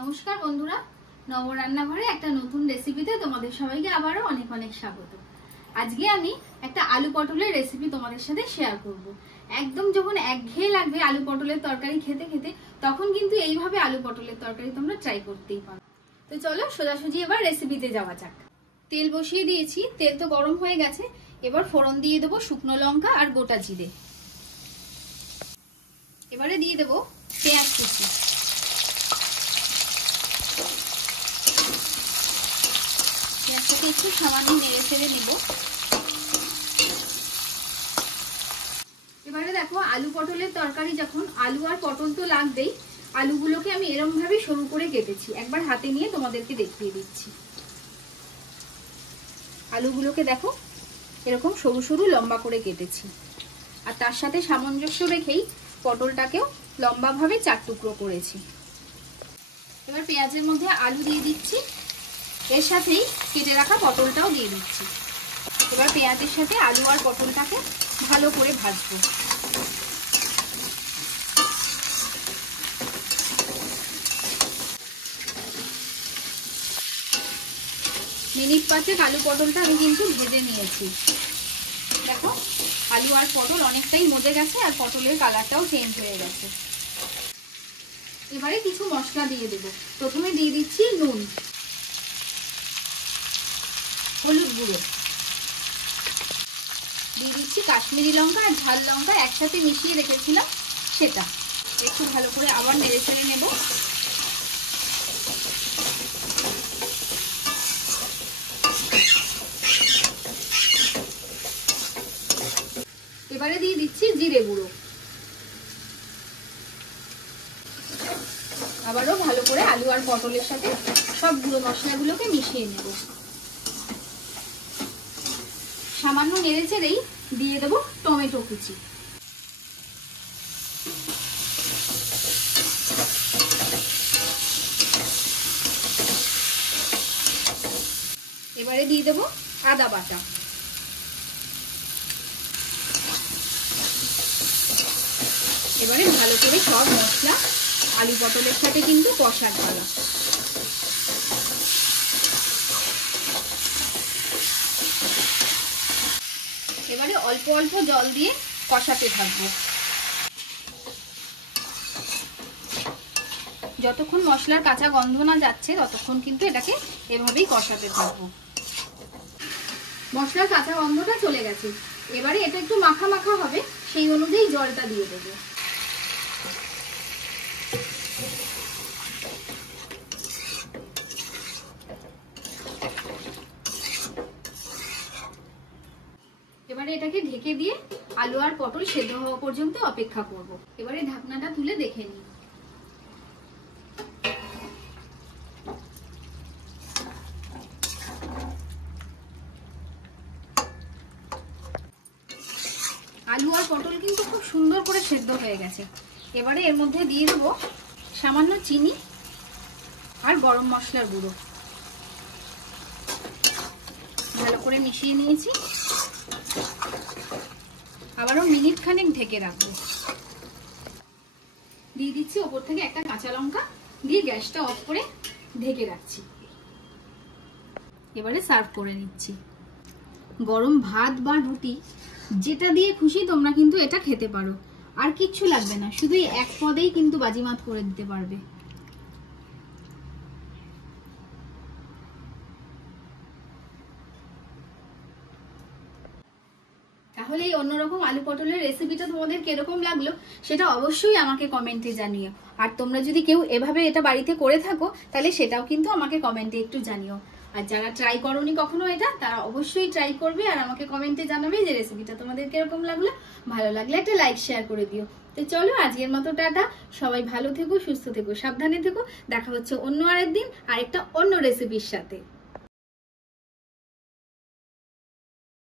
নমস্কার বন্ধুরা, নব রান্নাঘরে একটা নতুন রেসিপিতে তোমাদের সবাইকে আবারও অনেক অনেক স্বাগত। আজকে আমি একটা আলু পটলের রেসিপি তোমাদের সাথে শেয়ার করব। একদম যখন একঘেয়ে লাগবে আলু পটলের তরকারি খেতে খেতে, তখন কিন্তু এইভাবে আলু পটলের তরকারি তোমরা ট্রাই করতেই পারো। তো চলো সোজাসুজি এবার রেসিপিতে যাওয়া যাক। তেল বসিয়ে দিয়েছি, তেল তো গরম হয়ে গেছে। এবার ফোড়ন দিয়ে দেবো শুকনো লঙ্কা আর গোটা জিরে। এবারে দিয়ে দেবো পেঁয়াজ কুচি। পেঁয়াজটাকে একটু সামান্য নেড়ে ছেড়ে নেব। এবারে দেখো, আলু পটলের তরকারি যখন, আলু আর পটল তো লাগবেই, আলুগুলোকে আমি এরকম ভাবে সরু করে কেটেছি। একবার হাতে নিয়ে তোমাদেরকে দেখিয়ে দিচ্ছি। আলুগুলোকে দেখো এরকম সরু সরু লম্বা করে কেটেছি। আর তার সাথে সামঞ্জস্য রেখেই পটলটাকেও লম্বা ভাবে 4 টুকরো করেছি। এবার পেঁয়াজের মধ্যে আলু দিয়ে দিচ্ছি, এর সাথেই কেটে রাখা পটলটাও দিয়ে দিচ্ছি। এবার পেঁয়াজের সাথে আলু আর পটলটাকে ভালো করে ভাজবো। মিনিট 5 আলু পটলটা আমি কিন্তু ভেজে নিয়েছি। দেখো আলু আর পটল অনেকটাই মজে গেছে আর পটলের কালারটাও চেঞ্জ হয়ে গেছে। এবারে কিছু মশলা দিয়ে দেবো। প্রথমে দিয়ে দিচ্ছি নুন, হলুদ গুঁড়ো, দিয়ে দিচ্ছি কাশ্মীরি লঙ্কা আর ঝাল লঙ্কা একসাথে মিশিয়ে রেখেছিলাম সেটা। একটু ভালো করে আবার নেড়ে চেড়ে নেব। এবারে দিয়ে দিচ্ছি জিরে গুঁড়ো। আবারও ভালো করে আলু আর পটলের সাথে সব গুঁড়ো মশলাগুলোকে মিশিয়ে নেব। সামান্য নেড়ে চেড়েই দিয়ে দেবো টমেটো কুচি। এবারে দিয়ে দেবো আদা বাটা। এবারে ভালো করে সব মশলা আলু পটলের সাথে কিন্তু কষার পালা। এবারে অল্প অল্প জল দিয়ে কষাতে থাকবো। যতক্ষণ মশলার কাঁচা গন্ধ না যাচ্ছে ততক্ষণ কিন্তু এটাকে এভাবেই কষাতে থাকবো। মশলার কাঁচা গন্ধটা চলে গেছে। এবারে এটা একটু মাখা মাখা হবে, সেই অনুযায়ী জলটা দিয়ে দেবো। এবারে এটাকে ঢেকে দিয়ে আলু আর পটল সেদ্ধ হওয়া পর্যন্ত অপেক্ষা করব। এবারে ঢাকনাটা তুলে দেখে নিই। আলু আর পটল কিন্তু খুব সুন্দর করে সেদ্ধ হয়ে গেছে। এবারে এর মধ্যে দিয়ে দেবো সামান্য চিনি আর গরম মশলার গুঁড়ো। ভালো করে মিশিয়ে নিয়েছি। আবারও মিনিট খানেক ঢেকে রাখবো। দিয়ে দিচ্ছি ওপর থেকে একটা কাঁচা লঙ্কা, দিয়ে গ্যাসটা অফ করে ঢেকে রাখছি। এবারে সার্ভ করে নিচ্ছি। গরম ভাত বা রুটি যেটা দিয়ে খুশি তোমরা কিন্তু এটা খেতে পারো। আর কিচ্ছু লাগবে না, শুধু এক পদেই কিন্তু বাজিমাত করে দিতে পারবে। তাহলে এই অন্যরকম আলু পটলের রেসিপিটা তোমাদের কিরকম লাগলো সেটা অবশ্যই আমাকে কমেন্টে জানিও। আর তোমরা যদি কেউ এভাবে এটা বাড়িতে করে থাকো তাহলে সেটাও কিন্তু আমাকে কমেন্টে একটু জানিও। আর যারা ট্রাই করোনি কখনো এটা, তারা অবশ্যই ট্রাই করবে আর আমাকে কমেন্টে জানাবে যে রেসিপিটা তোমাদের কিরকম লাগলো। ভালো লাগলে একটা লাইক শেয়ার করে দিও। তো চলো আজকের মতো টাটা। সবাই ভালো থেকো, সুস্থ থেকো, সাবধানে থেকো। দেখা হচ্ছে অন্য আরেকদিন আরেকটা অন্য রেসিপির সাথে।